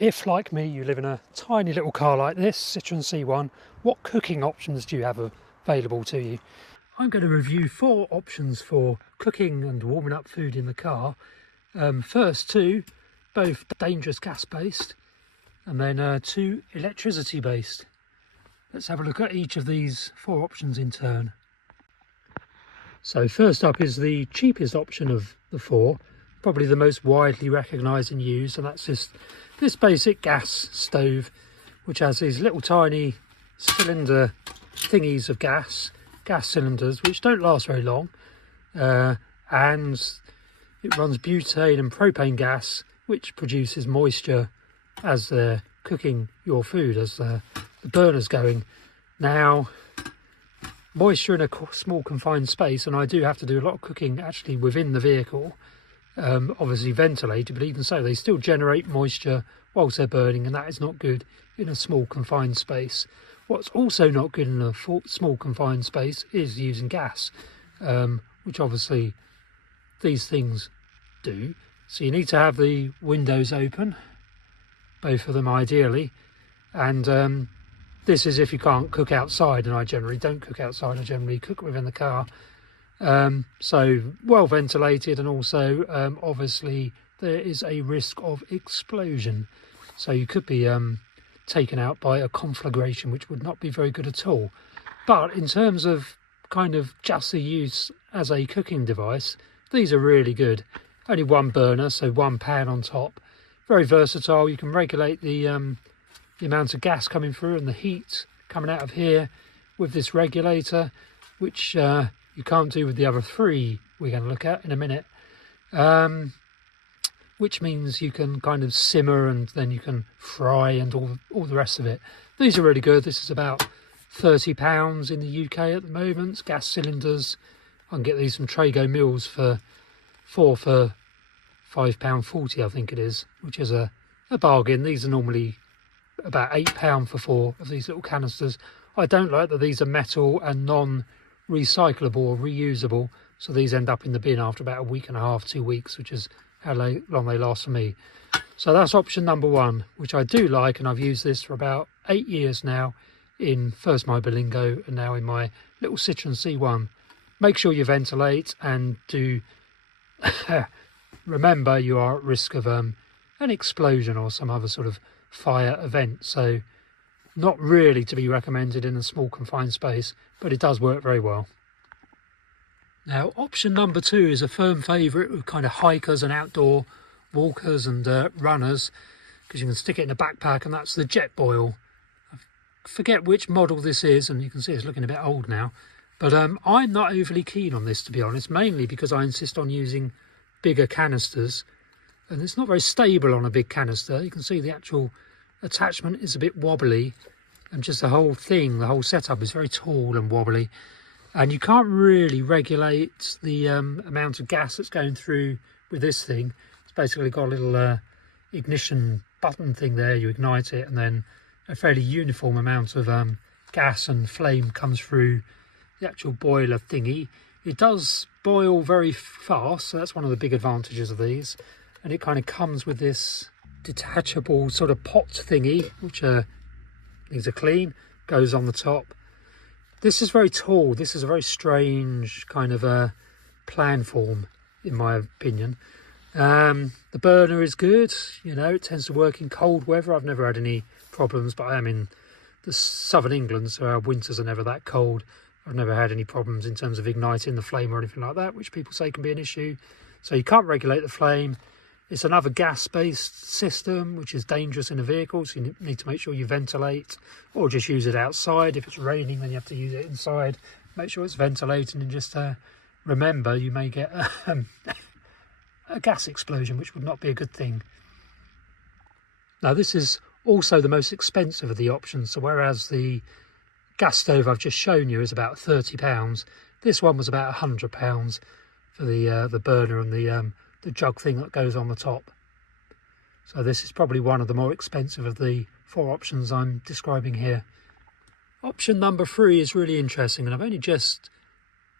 If, like me, you live in a tiny little car like this, Citroen C1, what cooking options do you have available to you? I'm going to review 4 options for cooking and warming up food in the car. First 2, both dangerous gas based, and then 2 electricity based. Let's have a look at each of these 4 options in turn. So first up is the cheapest option of the 4, probably the most widely recognised and used, and that's this basic gas stove, which has these little tiny cylinder thingies of gas cylinders, which don't last very long, and it runs butane and propane gas, which produces moisture as they're cooking your food, as the burner's going. Now, moisture in a small confined space, and I do have to do a lot of cooking actually within the vehicle, obviously ventilated, but even so they still generate moisture whilst they're burning, and that is not good in a small confined space. What's also not good in a small confined space is using gas, which obviously these things do. So you need to have the windows open, both of them ideally, and this is if you can't cook outside, and I generally don't cook outside, I generally cook within the car. So well ventilated, and also obviously there is a risk of explosion, so you could be taken out by a conflagration, which would not be very good at all. But in terms of kind of just the use as a cooking device, these are really good. Only one burner, so one pan on top. Very versatile. You can regulate the amount of gas coming through and the heat coming out of here with this regulator, which you can't do with the other 3 we're going to look at in a minute, which means you can kind of simmer and then you can fry and all the rest of it. These are really good. This is about £30 in the UK at the moment. Gas cylinders, I can get these from Trago Mills for £5.40, I think it is, which is a bargain. These are normally about £8 for 4 of these little canisters. I don't like that these are metal and non-recyclable or reusable, so these end up in the bin after about a week and a half, 2 weeks, which is how long they last for me. So that's option number 1, which I do like, and I've used this for about 8 years now, in first my Berlingo and now in my little Citroen C1. Make sure you ventilate, and do remember you are at risk of an explosion or some other sort of fire event, so not really to be recommended in a small confined space, but it does work very well. Now, option number 2 is a firm favourite with kind of hikers and outdoor walkers and runners, because you can stick it in a backpack, and that's the jet boil. I forget which model this is, and you can see it's looking a bit old now, but I'm not overly keen on this, to be honest, mainly because I insist on using bigger canisters, and it's not very stable on a big canister. You can see the actual attachment is a bit wobbly, and just the whole thing, the whole setup is very tall and wobbly, and you can't really regulate the amount of gas that's going through with this thing. It's basically got a little ignition button thing there. You ignite it, and then a fairly uniform amount of gas and flame comes through the actual boiler thingy. It does boil very fast, so that's one of the big advantages of these, and it kind of comes with this detachable sort of pot thingy, which needs a clean, goes on the top. This is very tall. This is a very strange kind of a plan form, in my opinion. The burner is good, you know, it tends to work in cold weather. I've never had any problems, but I am in the southern England, so our winters are never that cold. I've never had any problems in terms of igniting the flame or anything like that, which people say can be an issue. So you can't regulate the flame. It's another gas-based system, which is dangerous in a vehicle, so you need to make sure you ventilate, or just use it outside. If it's raining, then you have to use it inside. Make sure it's ventilated, and just remember you may get a gas explosion, which would not be a good thing. Now, this is also the most expensive of the options, so whereas the gas stove I've just shown you is about £30, this one was about £100 for the burner and the jug thing that goes on the top. So this is probably one of the more expensive of the 4 options I'm describing here. Option number 3 is really interesting, and I've only just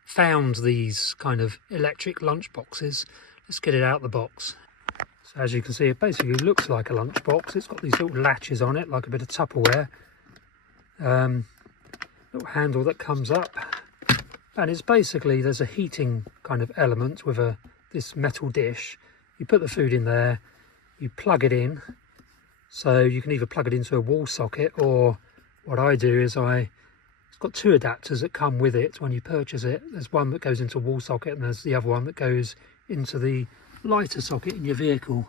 found these kind of electric lunch boxes. Let's get it out of the box. So as you can see, it basically looks like a lunchbox. It's got these little latches on it, like a bit of Tupperware. Little handle that comes up. And it's basically, there's a heating kind of element with this metal dish. You put the food in there, you plug it in. So you can either plug it into a wall socket, or what I do is it's got two adapters that come with it when you purchase it. There's one that goes into a wall socket, and there's the other one that goes into the lighter socket in your vehicle.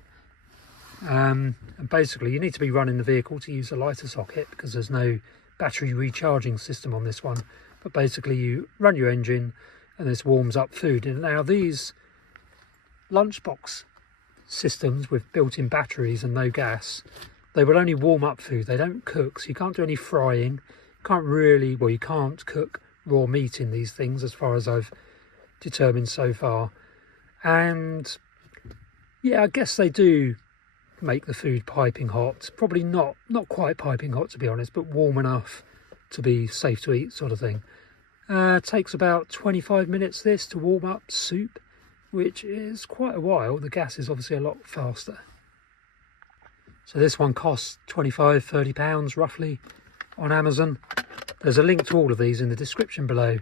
And basically you need to be running the vehicle to use the lighter socket, because there's no battery recharging system on this one. But basically you run your engine and this warms up food. And now these lunchbox systems with built-in batteries and no gas, they will only warm up food. They don't cook, so you can't do any frying. You can't cook raw meat in these things, as far as I've determined so far. And yeah, I guess they do make the food piping hot. Probably not quite piping hot, to be honest, but warm enough to be safe to eat, sort of thing. It takes about 25 minutes this to warm up soup, which is quite a while. The gas is obviously a lot faster. So this one costs £25–30 roughly on Amazon. There's a link to all of these in the description below.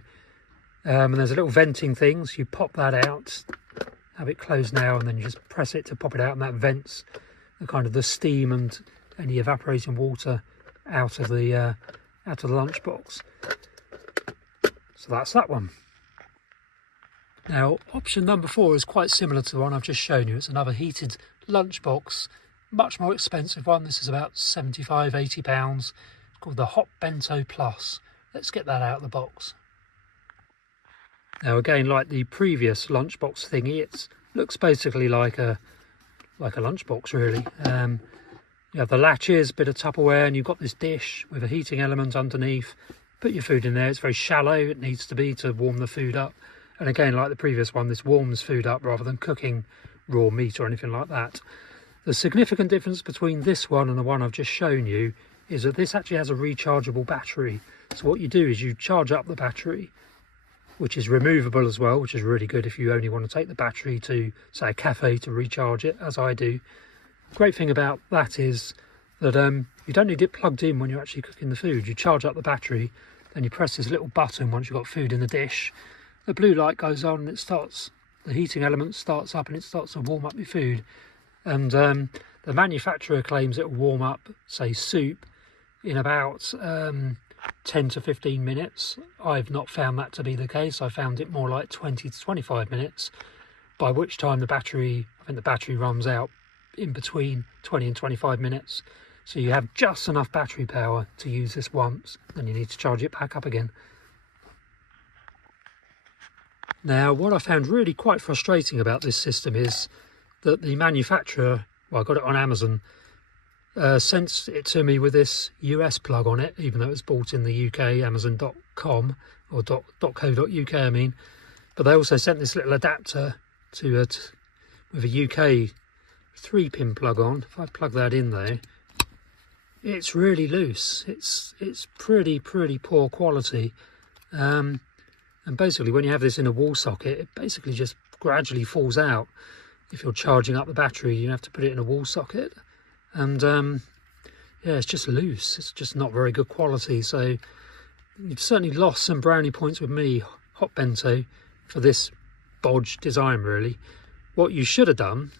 And there's a little venting thing, so you pop that out, have it closed now, and then you just press it to pop it out, and that vents the steam and any evaporating water out of the lunchbox. So that's that one. Now, option number 4 is quite similar to the one I've just shown you. It's another heated lunchbox, much more expensive one. This is about £75–80. It's called the Hot Bento Plus. Let's get that out of the box. Now again, like the previous lunchbox thingy, it looks basically like a lunchbox really. You have the latches, bit of Tupperware, and you've got this dish with a heating element underneath. Put your food in there. It's very shallow, it needs to be, to warm the food up. And again, like the previous one, this warms food up rather than cooking raw meat or anything like that. The significant difference between this one and the one I've just shown you is that this actually has a rechargeable battery. So what you do is you charge up the battery, which is removable as well, which is really good if you only want to take the battery to, say, a cafe to recharge it, as I do. Great thing about that is that you don't need it plugged in when you're actually cooking the food. You charge up the battery, then you press this little button once you've got food in the dish. The blue light goes on, and the heating element starts up, and it starts to warm up your food. And the manufacturer claims it will warm up, say, soup in about 10 to 15 minutes. I've not found that to be the case. I found it more like 20 to 25 minutes, by which time I think the battery runs out in between 20 and 25 minutes. So you have just enough battery power to use this once, then you need to charge it back up again. Now, what I found really quite frustrating about this system is that the manufacturer, well, I got it on Amazon, sent it to me with this US plug on it, even though it was bought in the UK, amazon.com, or .co.uk I mean. But they also sent this little adapter with a UK 3-pin plug on. If I plug that in though, it's really loose. It's pretty poor quality. And basically when you have this in a wall socket, it basically just gradually falls out. If you're charging up the battery, you have to put it in a wall socket. And yeah, it's just loose. It's just not very good quality. So you've certainly lost some brownie points with me, Hot Bento, for this bodge design really. What you should have done,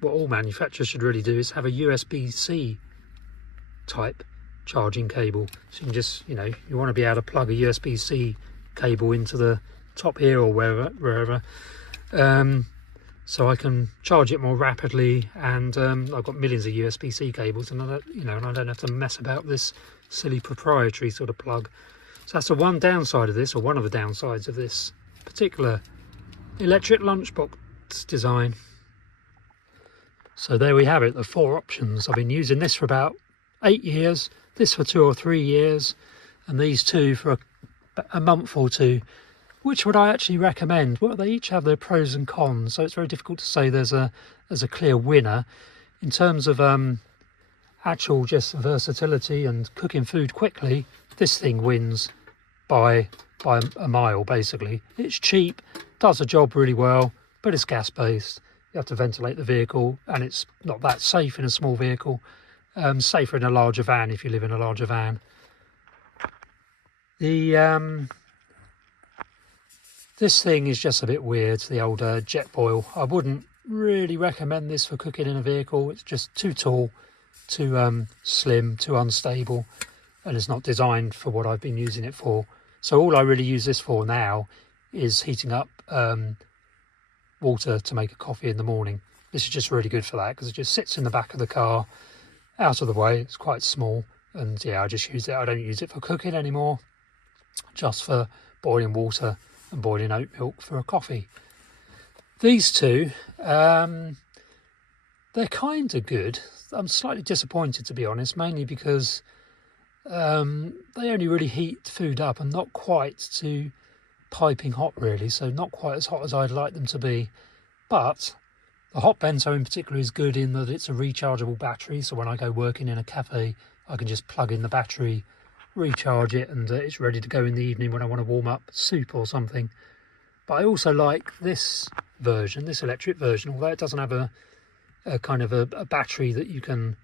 what all manufacturers should really do, is have a USB-C type charging cable. So you can just, you want to be able to plug a USB-C cable into the top here or wherever. So I can charge it more rapidly, and I've got millions of USB-C cables, and I don't have to mess about this silly proprietary sort of plug. So that's the one downside of this, or one of the downsides of this particular electric lunchbox design. So there we have it, the 4 options. I've been using this for about 8 years, this for 2 or 3 years, and these two for a month or two. Which would I actually recommend? Well, they each have their pros and cons, so it's very difficult to say there's a clear winner. In terms of actual just versatility and cooking food quickly, this thing wins by a mile basically. It's cheap, does the job really well, but it's gas based. you have to ventilate the vehicle, and it's not that safe in a small vehicle. Safer in a larger van if you live in a larger van. This thing is just a bit weird, the old jet boil. I wouldn't really recommend this for cooking in a vehicle. It's just too tall, too slim, too unstable, and it's not designed for what I've been using it for. So all I really use this for now is heating up water to make a coffee in the morning. This is just really good for that because it just sits in the back of the car, out of the way. It's quite small, and yeah, I just use it. I don't use it for cooking anymore, just for boiling water and boiling oat milk for a coffee. These two, they're kind of good. I'm slightly disappointed, to be honest, mainly because they only really heat food up and not quite to piping hot, really, so not quite as hot as I'd like them to be. But the hot bento in particular is good in that it's a rechargeable battery, so when I go working in a cafe I can just plug in the battery, recharge it, and it's ready to go in the evening when I want to warm up soup or something. But I also like this version, this electric version, although it doesn't have a kind of a battery that you can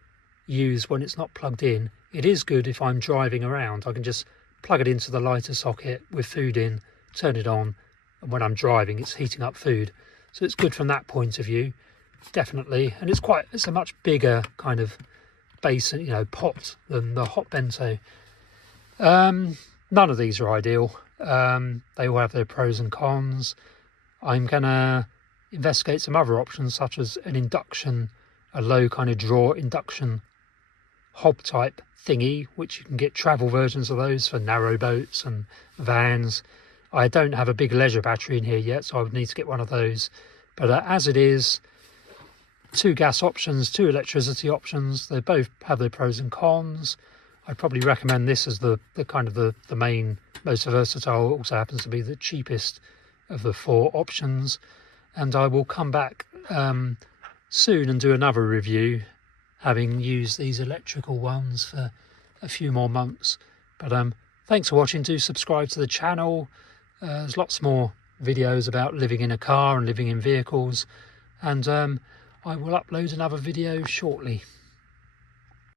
use when it's not plugged in. It is good if I'm driving around. I can just plug it into the lighter socket with food in, turn it on, and when I'm driving it's heating up food. So it's good from that point of view, definitely. And it's a much bigger kind of basin, you know, pot than the hot bento. None of these are ideal. They all have their pros and cons. I'm gonna investigate some other options, such as an induction, a low kind of draw induction hob type thingy, which you can get travel versions of those for narrow boats and vans. I don't have a big leisure battery in here yet, so I would need to get one of those. But as it is, 2 gas options, 2 electricity options. They both have their pros and cons. I'd probably recommend this as the kind of the main, most versatile. It also happens to be the cheapest of the 4 options. And I will come back soon and do another review, having used these electrical ones for a few more months. But thanks for watching. Do subscribe to the channel. There's lots more videos about living in a car and living in vehicles, and I will upload another video shortly.